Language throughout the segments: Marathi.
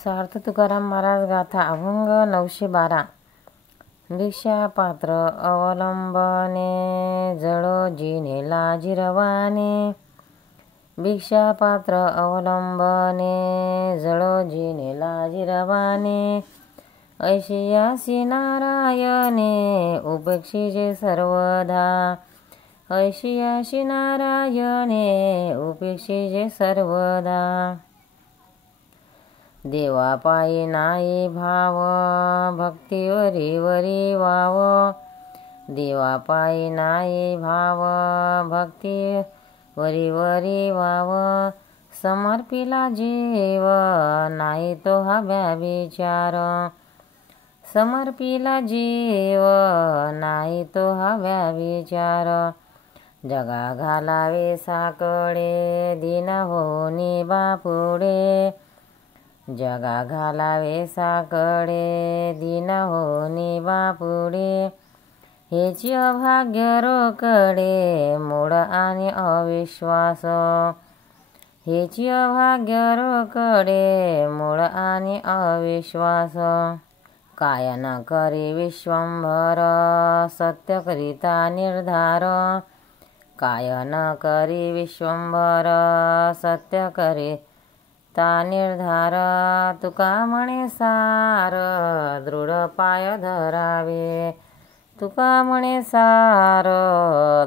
सार्थ तुकाराम महाराज गाथा अभंग 912। भिक्षा पात्र अवलंबने जळो जिने लाजिरवाने। भिक्षा पात्र अवलंबने जळो जिने लाजिरवाने। ऐशियासी नारायणे उपेक्षिजे सर्वदा। ऐशियासी नारायणे उपेक्षिजे सर्वदा। देवा पायी नाही भाव भक्तीवरी वरी वाव। देवा पायी नाही भाव भक्ती वरी वरी वाव। समर्पिला जीव नाही तो हव्या विचार। समर्पिला जीव नाही तो हव्या विचार। जगा घालावे साकडे दीन होनी बापुडे। जगा घालावे साकडे दीन होनी बापुडे। हेची अभाग्य रोकडे मूळ आणि अविश्वास। हेची अभाग्य रोकडे मूळ आणि अविश्वास। काय न करी विश्वंभर सत्य करिता निर्धार। काय न करी विश्वंभर सत्य करिता निर्धार। तुका म्हणे सार दृढ पाय धरावे। तुका म्हणे सार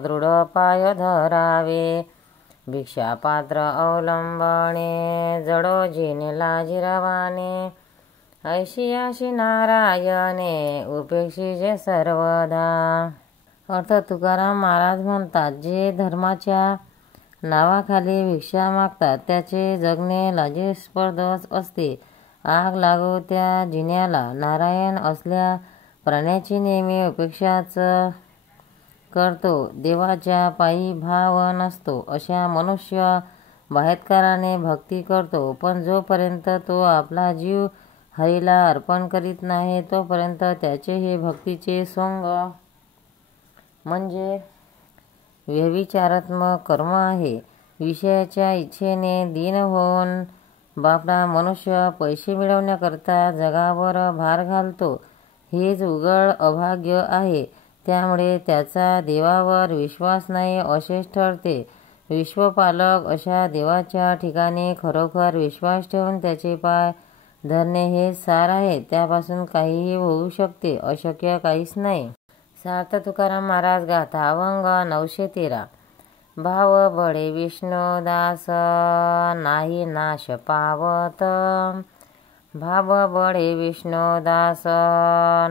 दृढ पाय धरावे। भिक्षा पात्र अवलंबने जळो जिने लाजिरवाने। ऐशियासी नारायणे उपेक्षिजे सर्वदा। अर्थ तुकाराम महाराज म्हणतात, जे धर्माच्या नावाखाली भिक्षा मागतात त्याचे जगणे लाजिस्पद असते। आग लागो त्या जिन्याला। नारायण असल्या प्राण्याची नेहमी उपेक्षाच करतो। देवाच्या पायी भाव नसतो। अशा मनुष्य बाहेत्काराने भक्ती करतो, पण जोपर्यंत तो आपला जीव हरीला अर्पण करीत नाही तोपर्यंत त्याचे हे भक्तीचे सोंग म्हणजे व्यभिचारात्मक कर्म आहे। विषयाच्या इच्छेने दीन होऊन बापडा मनुष्य पैसे मिळवण्याकरता जगावर भार घालतो, हेच उघड अभाग्य आहे। त्यामुळे त्याचा देवावर विश्वास नाही असेच ठरते। विश्वपालक अशा देवाच्या ठिकाणी खरोखर विश्वास ठेवून त्याचे पाय धरणे हे सार आहे। त्यापासून काहीही होऊ शकते, अशक्य काहीच नाही। सार्थ तुकाराम महाराज गाथा अभंग 913। भाव बळे विष्णुदास नाही नाश पावत। भाव बळे विष्णुदास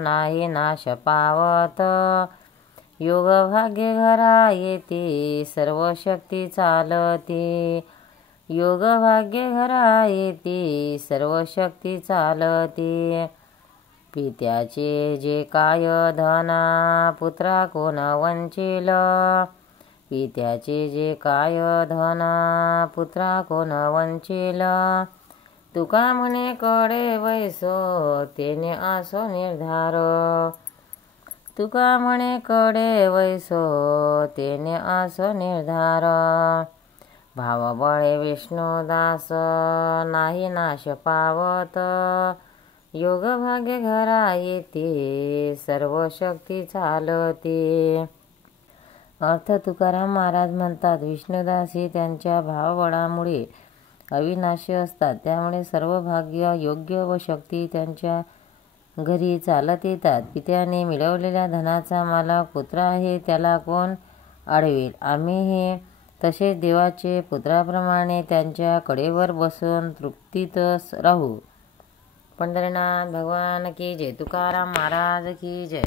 नाही नाश पावत। योग भाग्य घरा येती सर्व शक्ती चालती। योग भाग्य घरा येती सर्व शक्ती चालती। पित्याचे जे काय धना पुत्रा कोण वंचिल। पित्याचे जे काय धना पुत्रा कोण वंचिल। तुका म्हणे कडे वैसो तेने असो निर्धार। तुका म्हणे कडे वैसो तेने असो निर्धार। भाव बळे विष्णुदास नाही नाश पावत। योग भाग्य घरा येते सर्व शक्ती चालते। अर्थ तुकाराम महाराज म्हणतात, विष्णुदास हे त्यांच्या भावबळामुळे अविनाशी असतात। त्यामुळे सर्व भाग्य योग्य व शक्ती त्यांच्या घरी चालत येतात। पित्याने मिळवलेल्या धनाचा मालक पुत्र आहे, त्याला कोण अडवेल। आम्ही हे तसेच देवाचे पुत्राप्रमाणे त्यांच्या कडेवर बसून तृप्तीतच राहू। पंढरीनाथ भगवान की जय। तुकाराम महाराज की जय।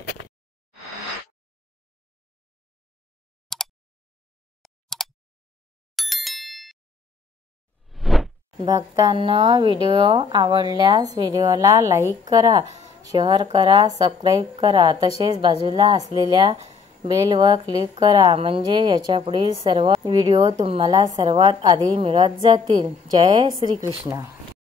भक्तांनो, व्हिडिओ आवडल्यास व्हिडिओला लाईक करा, शेअर करा, सबस्क्राईब करा, तसेच बाजूला असलेल्या बेलवर क्लिक करा, म्हणजे याच्यापुढील सर्व व्हिडिओ तुम्हाला सर्वात आधी मिळत जातील। जय श्री कृष्ण।